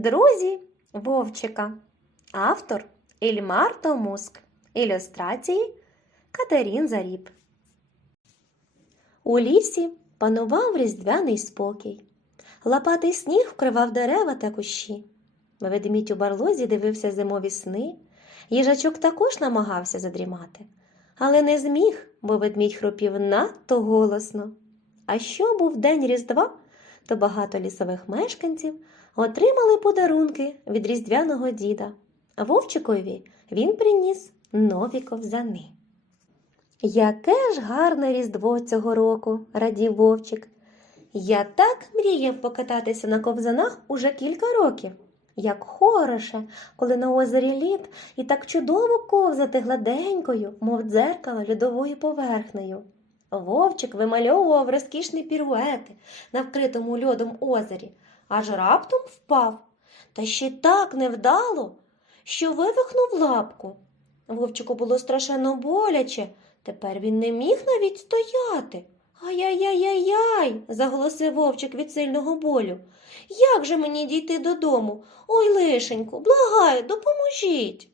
Друзі Вовчика. Автор Ільмар Томуск. Ілюстрації Катерін Заріб. У лісі панував різдвяний спокій. Лопатий сніг вкривав дерева та кущі. Ведмідь у барлозі дивився зимові сни. Їжачок також намагався задрімати, але не зміг, бо ведмідь хропів надто голосно. А що був день Різдва, то багато лісових мешканців отримали подарунки від різдвяного діда. Вовчикові він приніс нові ковзани. Яке ж гарне різдво цього року, радів вовчик. Я так мріяв покататися на ковзанах уже кілька років. Як хороше, коли на озері лід і так чудово ковзати гладенькою, мов дзеркало льодовою поверхнею. Вовчик вимальовував розкішні піруети на вкритому льодом озері, аж раптом впав. Та ще так невдало, що вивихнув лапку. Вовчику було страшенно боляче, тепер він не міг навіть стояти. Ай-яй-яй-яй-яй, заголосив вовчик від сильного болю. Як же мені дійти додому? Ой, лишеньку, благаю, допоможіть.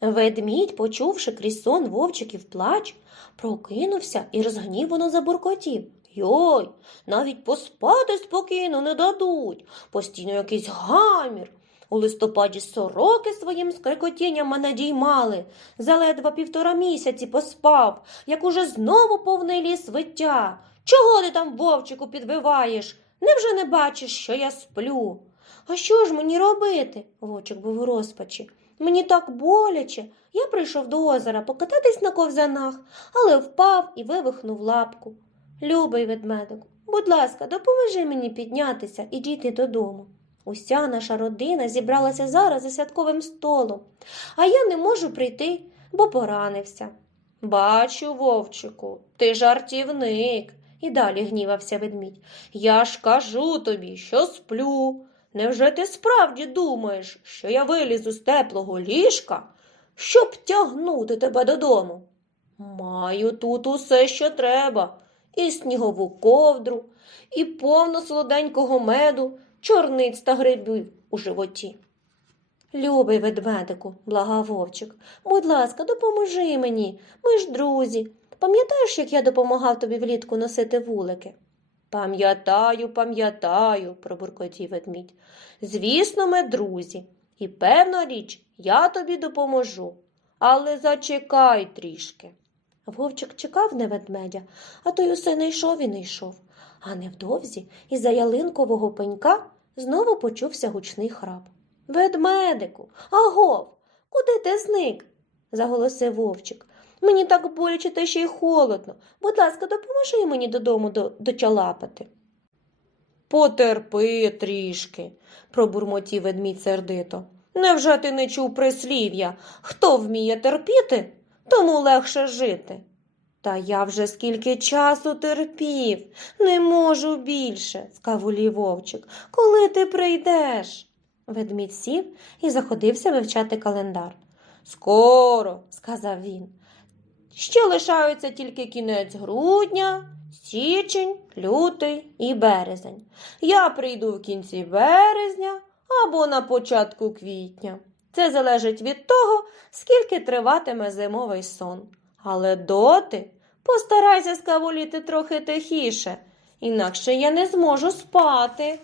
Ведмідь, почувши крізь сон вовчиків плач, прокинувся і розгнівано забуркотів. Йой, навіть поспати спокійно не дадуть, постійно якийсь гамір. У листопаді сороки своїм скрикотінням мене діймали. Заледва півтора місяці поспав, як уже знову повний ліс виття. Чого ти там, вовчику, підвиваєш? Невже не бачиш, що я сплю? А що ж мені робити? Вовчик був у розпачі. Мені так боляче. Я прийшов до озера покататись на ковзанах, але впав і вивихнув лапку. Любий ведмедику, будь ласка, допоможи мені піднятися і дійти додому. Уся наша родина зібралася зараз за святковим столом, а я не можу прийти, бо поранився. Бачу, вовчику, ти жартівник. І далі гнівався ведмідь. Я ж кажу тобі, що сплю. Невже ти справді думаєш, що я вилізу з теплого ліжка, щоб тягнути тебе додому? Маю тут усе, що треба, і снігову ковдру, і повно солоденького меду, чорниць та грибів у животі. Любий ведмедику, благав вовчик, будь ласка, допоможи мені, ми ж друзі. Пам'ятаєш, як я допомагав тобі влітку носити вулики? Пам'ятаю, пам'ятаю, пробуркотів ведмідь. Звісно, ми друзі, і певна річ, я тобі допоможу. Але зачекай трішки. Вовчик чекав на ведмедя, а той усе не йшов і не йшов. А невдовзі із-за ялинкового пенька знову почувся гучний храп. Ведмедику, агов, куди ти зник? заголосив вовчик. Мені так боляче та ще й холодно. Будь ласка, допоможи мені додому до, дочалапати. Потерпи трішки, пробурмотів ведмідь сердито. Невже ти не чув прислів'я? Хто вміє терпіти, тому легше жити. Та я вже скільки часу терпів, не можу більше, скавулів вовчик. Коли ти прийдеш? Ведмідь сів і заходився вивчати календар. Скоро, сказав він. Ще лишаються тільки кінець грудня, січень, лютий і березень. Я прийду в кінці березня або на початку квітня. Це залежить від того, скільки триватиме зимовий сон. Але доти постарайся скавуліти трохи тихіше, інакше я не зможу спати.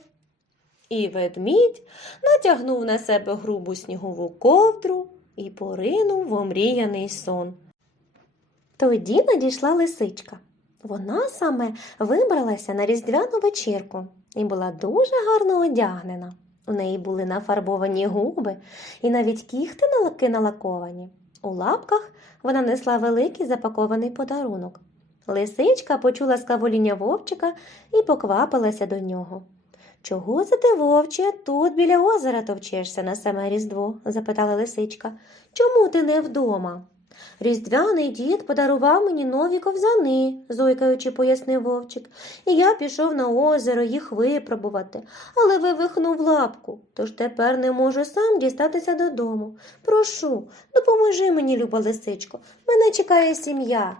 І ведмідь натягнув на себе грубу снігову ковдру і поринув в омріяний сон. Тоді надійшла лисичка. Вона саме вибралася на різдвяну вечірку і була дуже гарно одягнена. У неї були нафарбовані губи і навіть кіхти налаки налаковані. У лапках вона несла великий запакований подарунок. Лисичка почула скавоління вовчика і поквапилася до нього. Чого це ти, вовче, тут біля озера товчешся на саме Різдво? запитала лисичка. Чому ти не вдома? Різдвяний дід подарував мені нові ковзани, зойкаючи, пояснив вовчик, і я пішов на озеро їх випробувати, але вивихнув лапку, тож тепер не можу сам дістатися додому. Прошу, допоможи мені, люба лисичко, мене чекає сім'я.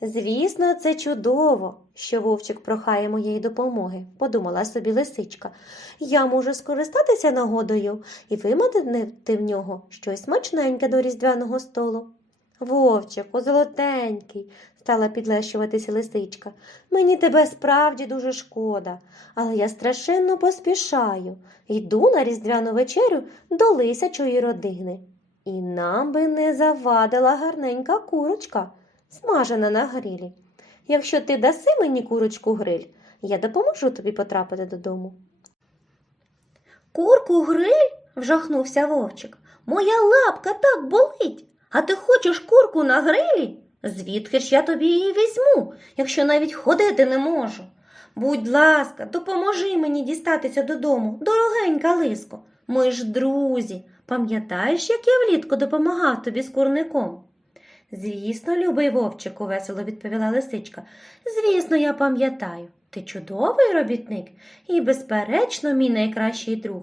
Звісно, це чудово, що вовчик прохає моєї допомоги, подумала собі лисичка. Я можу скористатися нагодою і виманити в нього щось смачненьке до різдвяного столу. Вовчику, золотенький, стала підлещуватися лисичка. Мені тебе справді дуже шкода, але я страшенно поспішаю. Йду на різдвяну вечерю до лисячої родини. І нам би не завадила гарненька курочка, смажена на грилі. Якщо ти даси мені курочку гриль, я допоможу тобі потрапити додому. Курку гриль? вжахнувся вовчик. Моя лапка так болить. А ти хочеш курку на грилі? Звідки ж я тобі її візьму, якщо навіть ходити не можу? Будь ласка, допоможи мені дістатися додому, дорогенька лиско. Ми ж друзі. Пам'ятаєш, як я влітку допомагав тобі з курником? Звісно, любий вовчику, весело відповіла лисичка. Звісно, я пам'ятаю. Ти чудовий робітник і, безперечно, мій найкращий друг.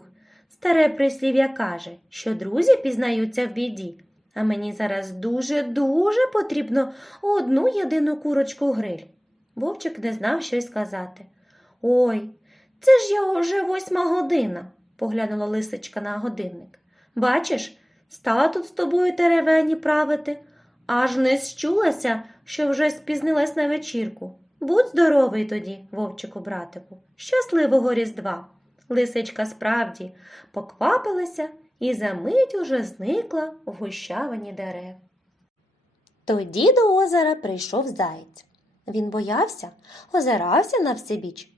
Старе прислів'я каже, що друзі пізнаються в біді, а мені зараз дуже-дуже потрібно одну єдину курочку гриль. Вовчик не знав, що й сказати. Ой, це ж я вже восьма година, поглянула лисичка на годинник. Бачиш, стала тут з тобою теревені правити, аж не щулася, що вже спізнилась на вечірку. Будь здоровий тоді, вовчику братику, щасливого Різдва. Лисичка справді поквапилася і за мить уже зникла в гущавині дерев. Тоді до озера прийшов заєць. Він боявся, озирався на всебіч.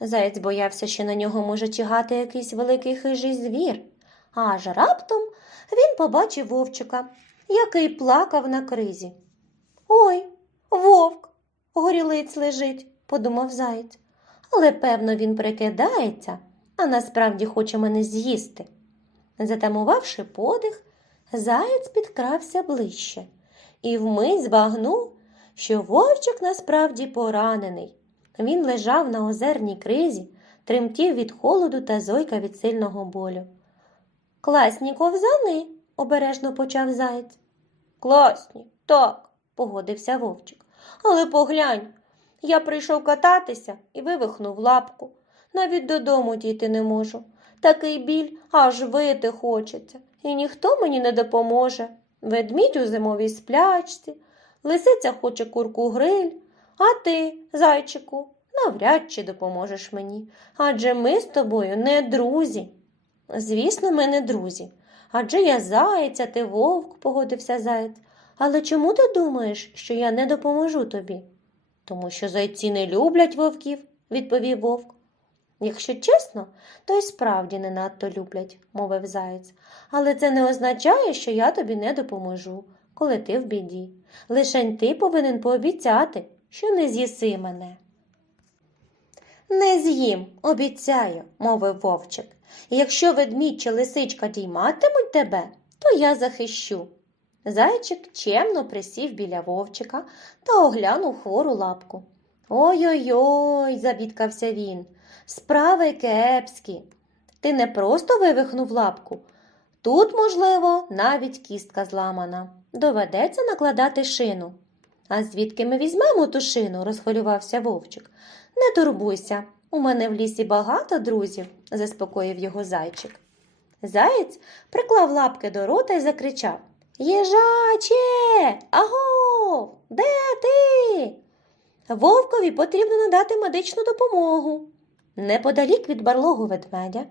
Заєць боявся, що на нього може чигати якийсь великий хижий звір. Аж раптом він побачив вовчика, який плакав на кризі. Ой, вовк, горілиць лежить, подумав заєць. Але, певно, він прикидається, а насправді хоче мене з'їсти. Затамувавши подих, заєць підкрався ближче і вмить збагнув, що вовчик насправді поранений. Він лежав на озерній кризі, тремтів від холоду та зойка від сильного болю. Класні ковзани, обережно почав заєць. Класні, так, погодився вовчик. Але поглянь, я прийшов кататися і вивихнув лапку. Навіть додому дійти не можу. Такий біль аж вити хочеться, і ніхто мені не допоможе. Ведмідь у зимовій сплячці, лисиця хоче курку гриль, а ти, зайчику, навряд чи допоможеш мені. Адже ми з тобою не друзі. Звісно, ми не друзі. Адже я заєць, ти вовк, погодився заєць. Але чому ти думаєш, що я не допоможу тобі? Тому що зайці не люблять вовків, відповів вовк. Якщо чесно, то й справді не надто люблять, мовив заєць. Але це не означає, що я тобі не допоможу, коли ти в біді. Лишень ти повинен пообіцяти, що не з'їси мене. Не з'їм, обіцяю, мовив вовчик. Якщо ведмідь чи лисичка дійматимуть тебе, то я захищу. Зайчик чемно присів біля вовчика та оглянув хвору лапку. Ой-ой-ой, забідкався він. Справи кепські. Ти не просто вивихнув лапку. Тут, можливо, навіть кістка зламана. Доведеться накладати шину. А звідки ми візьмемо ту шину? розхвилювався вовчик. Не турбуйся, у мене в лісі багато друзів, заспокоїв його зайчик. Заєць приклав лапки до рота і закричав Єжаче, агов, де ти? Вовкові потрібно надати медичну допомогу. Неподалік від барлогу ведмедя,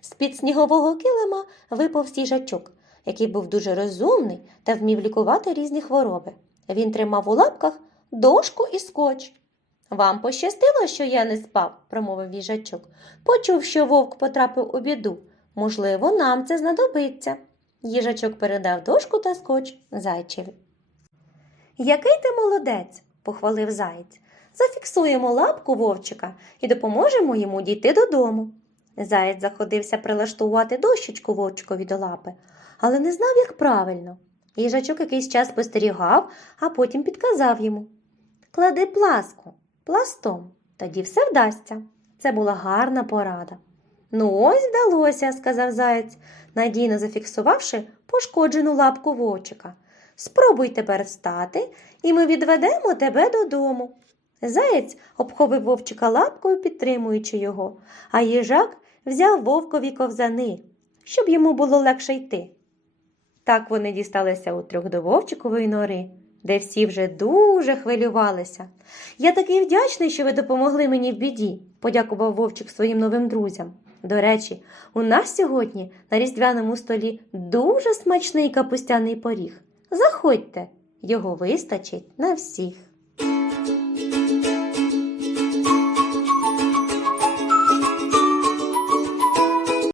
з-під снігового килима випав їжачок, який був дуже розумний та вмів лікувати різні хвороби. Він тримав у лапках дошку і скотч. Вам пощастило, що я не спав, промовив їжачок. Почув, що вовк потрапив у біду. Можливо, нам це знадобиться. Їжачок передав дошку та скотч зайчеві. Який ти молодець, похвалив заєць. Зафіксуємо лапку вовчика і допоможемо йому дійти додому. Заєць заходився прилаштувати дощечку вовчикові до лапи, але не знав, як правильно. Їжачок якийсь час спостерігав, а потім підказав йому Клади пласку, пластом, тоді все вдасться. Це була гарна порада. Ну, ось вдалося, сказав заєць, надійно зафіксувавши пошкоджену лапку вовчика. Спробуй тепер встати, і ми відведемо тебе додому. Заєць обхопив вовчика лапкою, підтримуючи його, а їжак взяв вовкові ковзани, щоб йому було легше йти. Так вони дісталися утрьох до вовчикової нори, де всі вже дуже хвилювалися. Я такий вдячний, що ви допомогли мені в біді, подякував вовчик своїм новим друзям. До речі, у нас сьогодні на різдвяному столі дуже смачний капустяний поріг. Заходьте, його вистачить на всіх.